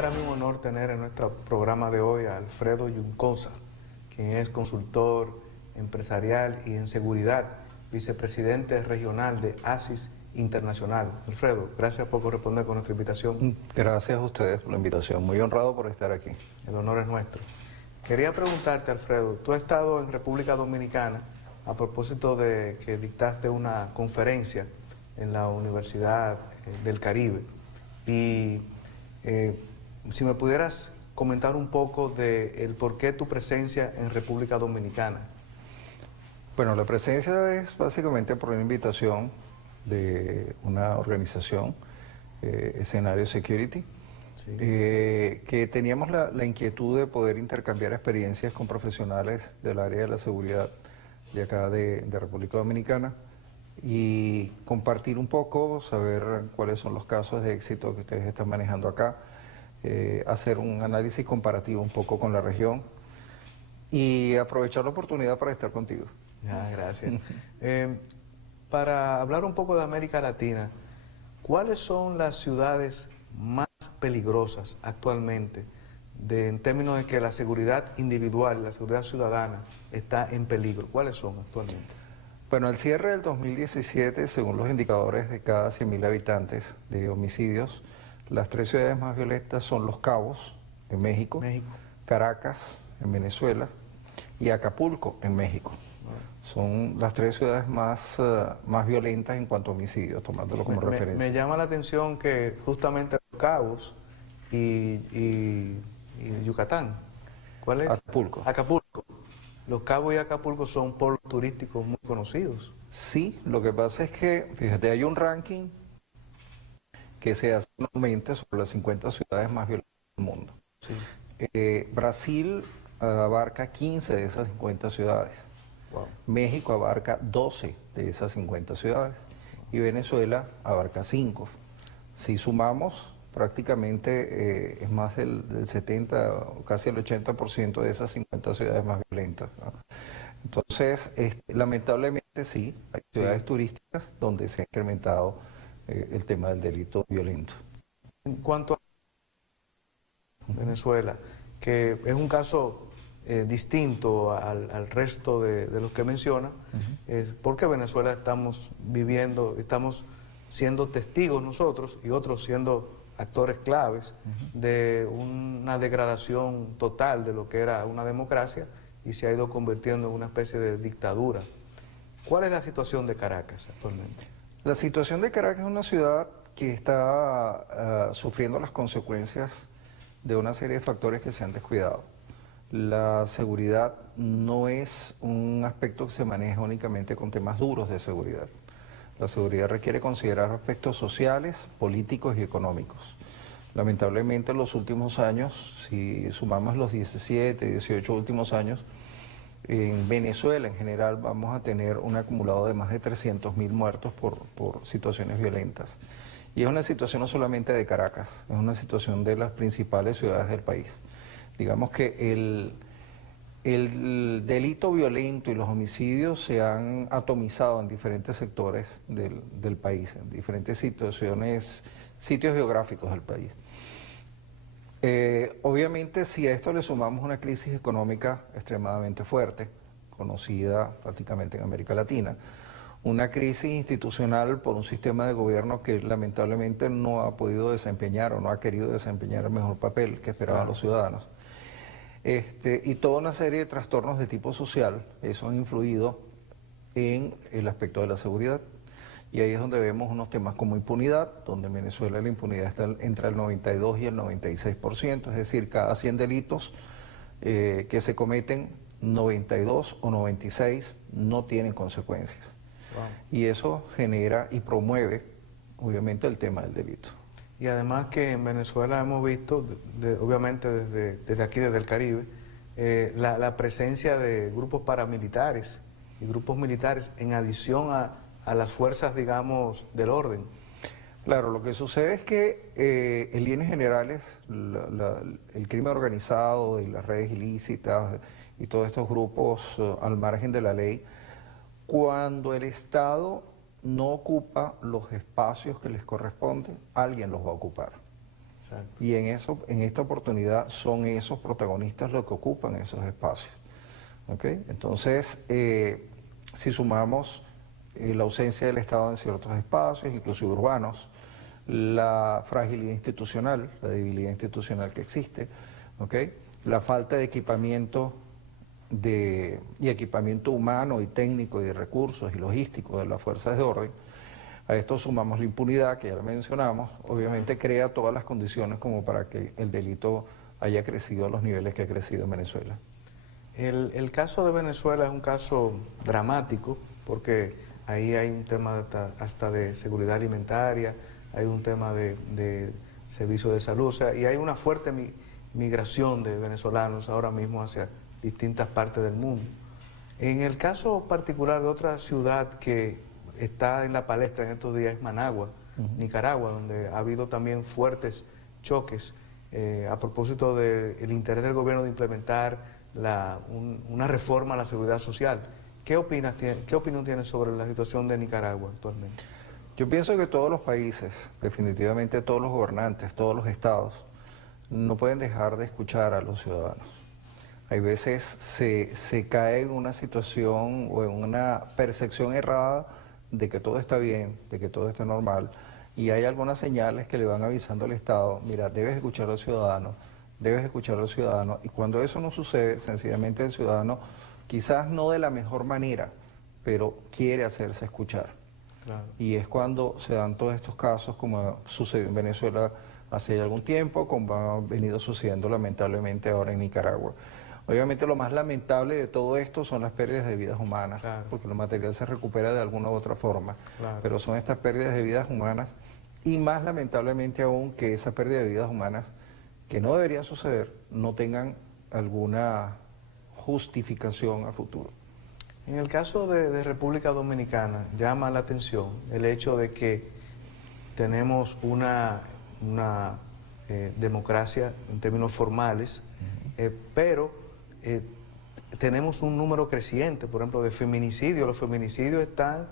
para mí un honor tener en nuestro programa de hoy a Alfredo Juncosa, quien es consultor empresarial y en seguridad, vicepresidente regional de ASIS Internacional. Alfredo, gracias por corresponder con nuestra invitación. Gracias a ustedes por la invitación, muy honrado por estar aquí. El honor es nuestro. Quería preguntarte, Alfredo, tú has estado en República Dominicana a propósito de que dictaste una conferencia en la Universidad del Caribe y si me pudieras comentar un poco de el por qué tu presencia en República Dominicana. Bueno, la presencia es básicamente por una invitación de una organización, Escenario Security, Sí. que teníamos la inquietud de poder intercambiar experiencias con profesionales del área de la seguridad de acá de República Dominicana y compartir un poco, saber cuáles son los casos de éxito que ustedes están manejando acá, hacer un análisis comparativo un poco con la región y aprovechar la oportunidad para estar contigo. Gracias. Para hablar un poco de América Latina, ¿cuáles son las ciudades más peligrosas actualmente en términos de que la seguridad individual, la seguridad ciudadana está en peligro? ¿Cuáles son actualmente? Bueno, al cierre del 2017, según los indicadores de cada 100.000 habitantes de homicidios, las 3 ciudades más violentas son Los Cabos, en México, Caracas, en Venezuela, y Acapulco, en México. Son las 3 ciudades más violentas en cuanto a homicidios, tomándolo como referencia. Me llama la atención que justamente Los Cabos y Yucatán, ¿cuál es? Acapulco. Acapulco. Los Cabos y Acapulco son polos turísticos muy conocidos. Sí, lo que pasa es que, fíjate, hay un ranking que se hace anualmente sobre las 50 ciudades más violentas del mundo. Sí. Brasil abarca 15 de esas 50 ciudades. Wow. México abarca 12 de esas 50 ciudades y Venezuela abarca 5. Si sumamos, prácticamente es más del 70 o casi el 80% de esas 50 ciudades más violentas, ¿no? Entonces, lamentablemente sí, hay ciudades turísticas donde se ha incrementado el tema del delito violento. En cuanto a Venezuela, que es un caso distinto al resto de los que menciona, porque Venezuela estamos siendo testigos nosotros y otros siendo actores claves de una degradación total de lo que era una democracia y se ha ido convirtiendo en una especie de dictadura. ¿Cuál es la situación de Caracas actualmente? La situación de Caracas es una ciudad que está sufriendo las consecuencias de una serie de factores que se han descuidado. La seguridad no es un aspecto que se maneja únicamente con temas duros de seguridad. La seguridad requiere considerar aspectos sociales, políticos y económicos. Lamentablemente en los últimos años, si sumamos los 17, 18 últimos años, en Venezuela en general vamos a tener un acumulado de más de 300.000 muertos por situaciones violentas. Y es una situación no solamente de Caracas, es una situación de las principales ciudades del país. Digamos que el delito violento y los homicidios se han atomizado en diferentes sectores del país, en diferentes sitios geográficos del país. Obviamente, si a esto le sumamos una crisis económica extremadamente fuerte, conocida prácticamente en América Latina, una crisis institucional por un sistema de gobierno que lamentablemente no ha podido desempeñar o no ha querido desempeñar el mejor papel que esperaban los ciudadanos, y toda una serie de trastornos de tipo social, eso ha influido en el aspecto de la seguridad. Y ahí es donde vemos unos temas como impunidad, donde en Venezuela la impunidad está entre el 92 y el 96%, es decir, cada 100 delitos que se cometen, 92 o 96 no tienen consecuencias. Wow. Y eso genera y promueve, obviamente, el tema del delito. Y además que en Venezuela hemos visto, obviamente desde aquí, desde el Caribe, la presencia de grupos paramilitares y grupos militares en adición a las fuerzas, digamos, del orden. Claro, lo que sucede es que en líneas generales el crimen organizado y las redes ilícitas y todos estos grupos al margen de la ley, cuando el Estado no ocupa los espacios que les corresponden, alguien los va a ocupar. Exacto. Y en esta oportunidad son esos protagonistas los que ocupan esos espacios. ¿Ok? Entonces, si sumamos la ausencia del Estado en ciertos espacios, inclusive urbanos, la fragilidad institucional, la debilidad institucional que existe, ¿ok? La falta de equipamiento y equipamiento humano y técnico y de recursos y logísticos de las fuerzas de orden, a esto sumamos la impunidad, que ya lo mencionamos, obviamente crea todas las condiciones como para que el delito haya crecido a los niveles que ha crecido en Venezuela. El caso de Venezuela es un caso dramático porque ahí hay un tema hasta de seguridad alimentaria, hay un tema de servicio de salud, o sea, y hay una fuerte migración de venezolanos ahora mismo hacia distintas partes del mundo. En el caso particular de otra ciudad que está en la palestra en estos días es Managua, Nicaragua, donde ha habido también fuertes choques a propósito del interés del gobierno de implementar una reforma a la seguridad social. ¿Qué opinión tienes sobre la situación de Nicaragua actualmente? Yo pienso que todos los países, definitivamente todos los gobernantes, todos los estados, no pueden dejar de escuchar a los ciudadanos. Hay veces se cae en una situación o en una percepción errada de que todo está bien, de que todo está normal, y hay algunas señales que le van avisando al Estado, mira, debes escuchar al ciudadano, debes escuchar al ciudadano, y cuando eso no sucede, sencillamente el ciudadano, quizás no de la mejor manera, pero quiere hacerse escuchar. Claro. Y es cuando se dan todos estos casos, como sucedió en Venezuela hace algún tiempo, como ha venido sucediendo lamentablemente ahora en Nicaragua. Obviamente lo más lamentable de todo esto son las pérdidas de vidas humanas, Claro. porque lo material se recupera de alguna u otra forma, Claro. pero son estas pérdidas de vidas humanas y más lamentablemente aún que esa pérdida de vidas humanas, que no deberían suceder, no tengan alguna justificación a futuro. En el caso de República Dominicana, llama la atención el hecho de que tenemos una democracia en términos formales, pero tenemos un número creciente, por ejemplo, de feminicidios. Los feminicidios están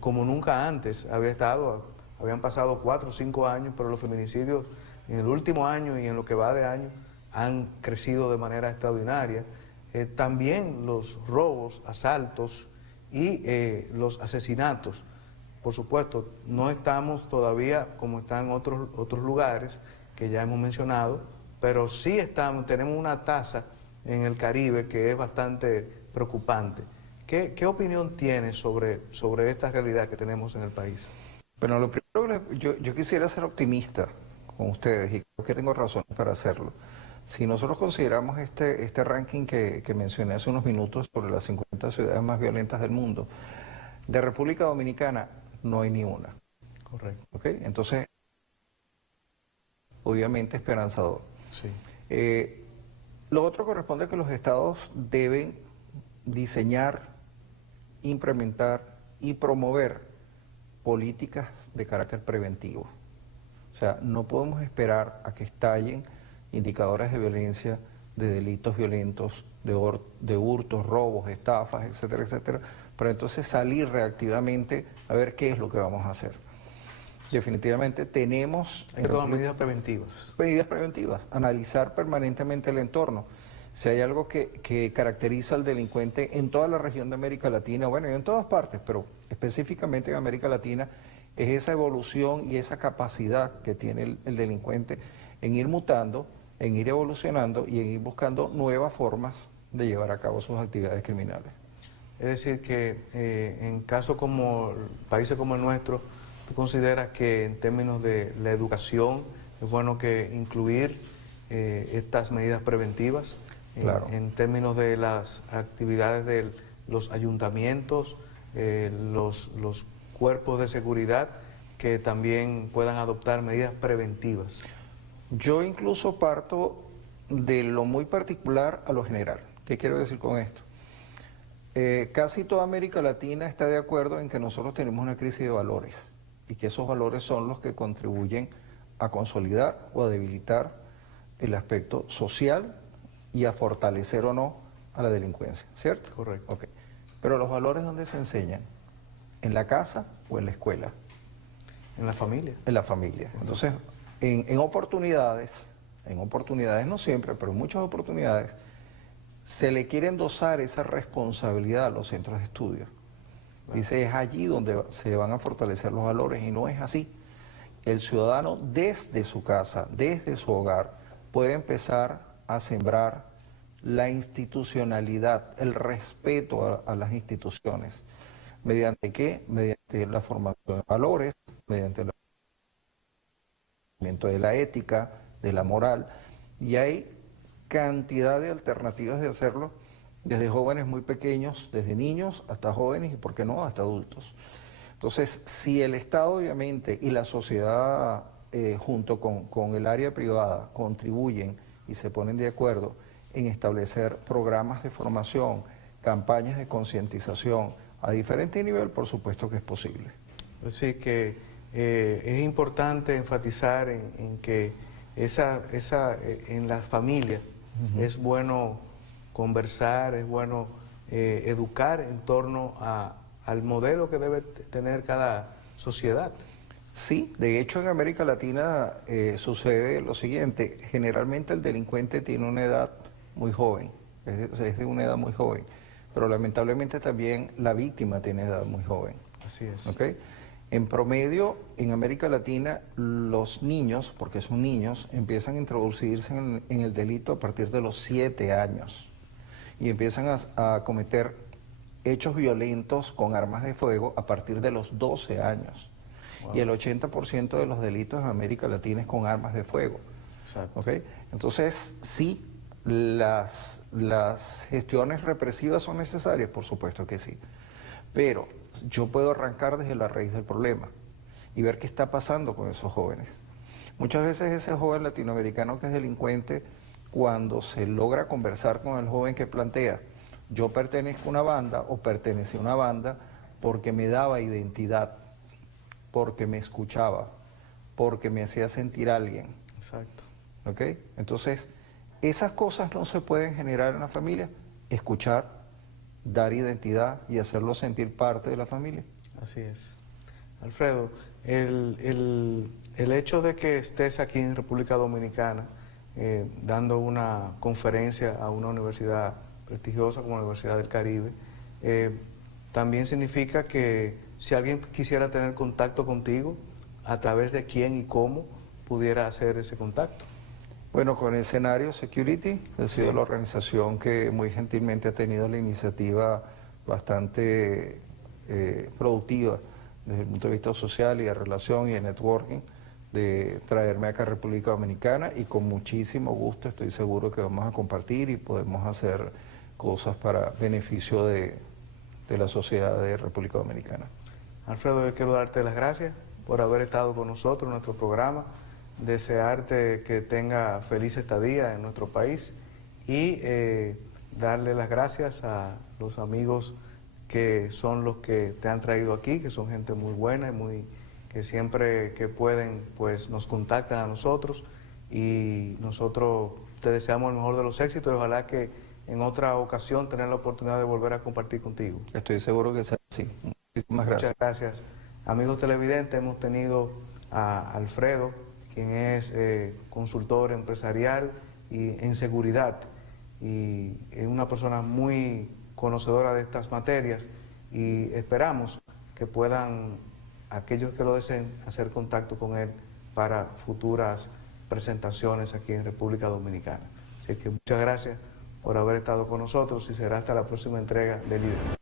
como nunca antes habían pasado 4 o 5 años, pero los feminicidios en el último año y en lo que va de año han crecido de manera extraordinaria. También los robos, asaltos y los asesinatos. Por supuesto, no estamos todavía como están otros lugares que ya hemos mencionado, pero sí tenemos una tasa en el Caribe que es bastante preocupante. ¿Qué opinión tienes sobre esta realidad que tenemos en el país? Bueno, lo primero, yo quisiera ser optimista con ustedes y creo que tengo razones para hacerlo. Si nosotros consideramos este ranking que mencioné hace unos minutos sobre las 50 ciudades más violentas del mundo, de República Dominicana no hay ni una. Correcto. ¿Ok? Entonces, obviamente esperanzador. Sí. Lo otro corresponde a que los estados deben diseñar, implementar y promover políticas de carácter preventivo. O sea, no podemos esperar a que estallen indicadores de violencia, de delitos violentos, de hurtos, robos, estafas, etcétera, etcétera, para entonces salir reactivamente a ver qué es lo que vamos a hacer. Definitivamente tenemos... Hay que tomar medidas preventivas. Medidas preventivas, analizar permanentemente el entorno. Si hay algo que caracteriza al delincuente en toda la región de América Latina, bueno, y en todas partes, pero específicamente en América Latina, es esa evolución y esa capacidad que tiene el delincuente en ir mutando, en ir evolucionando y en ir buscando nuevas formas de llevar a cabo sus actividades criminales. Es decir, que en casos como países como el nuestro, ¿tú consideras que en términos de la educación es bueno que incluir estas medidas preventivas? Claro. En términos de las actividades de los ayuntamientos, los cuerpos de seguridad, que también puedan adoptar medidas preventivas. Yo incluso parto de lo muy particular a lo general. ¿Qué quiero decir con esto? Casi toda América Latina está de acuerdo en que nosotros tenemos una crisis de valores y que esos valores son los que contribuyen a consolidar o a debilitar el aspecto social y a fortalecer o no a la delincuencia, ¿cierto? Correcto. Okay. Pero los valores, ¿dónde se enseñan? ¿En la casa o en la escuela? En la familia. En la familia. Entonces, en oportunidades, no siempre, pero en muchas oportunidades, se le quiere endosar esa responsabilidad a los centros de estudio. Dice, es allí donde se van a fortalecer los valores y no es así. El ciudadano desde su casa, desde su hogar, puede empezar a sembrar la institucionalidad, el respeto a las instituciones. ¿Mediante qué? Mediante la formación de valores, mediante el de la ética, de la moral, y hay cantidad de alternativas de hacerlo, desde jóvenes muy pequeños, desde niños hasta jóvenes y, por qué no, hasta adultos. Entonces, si el Estado, obviamente, y la sociedad, junto con el área privada, contribuyen y se ponen de acuerdo en establecer programas de formación, campañas de concientización a diferente nivel, por supuesto que es posible. Así que es importante enfatizar en que en las familias es bueno conversar, es bueno educar en torno al modelo que debe tener cada sociedad. Sí, de hecho en América Latina sucede lo siguiente, generalmente el delincuente tiene una edad muy joven, es de una edad muy joven, pero lamentablemente también la víctima tiene edad muy joven. Así es. ¿Okay? En promedio, en América Latina, los niños, porque son niños, empiezan a introducirse en el delito a partir de los 7 años y empiezan a cometer hechos violentos con armas de fuego a partir de los 12 años. Wow. Y el 80% de los delitos en América Latina es con armas de fuego. Exacto. ¿Okay? Entonces, sí, las gestiones represivas son necesarias, por supuesto que sí. Pero yo puedo arrancar desde la raíz del problema y ver qué está pasando con esos jóvenes. Muchas veces ese joven latinoamericano que es delincuente, cuando se logra conversar con el joven que plantea, yo pertenezco a una banda o pertenecí a una banda porque me daba identidad, porque me escuchaba, porque me hacía sentir alguien. Exacto. ¿Ok? Entonces, esas cosas no se pueden generar en la familia. Escuchar, dar identidad y hacerlo sentir parte de la familia. Así es. Alfredo, el hecho de que estés aquí en República Dominicana dando una conferencia a una universidad prestigiosa como la Universidad del Caribe, también significa que si alguien quisiera tener contacto contigo, ¿a través de quién y cómo pudiera hacer ese contacto? Bueno, con Escenario Security, ha sido la organización que muy gentilmente ha tenido la iniciativa bastante productiva desde el punto de vista social y de relación y de networking, de traerme acá a República Dominicana, y con muchísimo gusto estoy seguro que vamos a compartir y podemos hacer cosas para beneficio de la sociedad de República Dominicana. Alfredo, yo quiero darte las gracias por haber estado con nosotros en nuestro programa, desearte que tenga feliz estadía en nuestro país y darle las gracias a los amigos que son los que te han traído aquí, que son gente muy buena y que siempre que pueden pues nos contactan a nosotros, y nosotros te deseamos el mejor de los éxitos y ojalá que en otra ocasión tener la oportunidad de volver a compartir contigo. Estoy seguro que será así. Muchísimas gracias. Muchas gracias. Amigos televidentes, hemos tenido a Alfredo, quien es consultor empresarial y en seguridad, y es una persona muy conocedora de estas materias, y esperamos que puedan aquellos que lo deseen hacer contacto con él para futuras presentaciones aquí en República Dominicana. Así que muchas gracias por haber estado con nosotros y será hasta la próxima entrega de Líderes.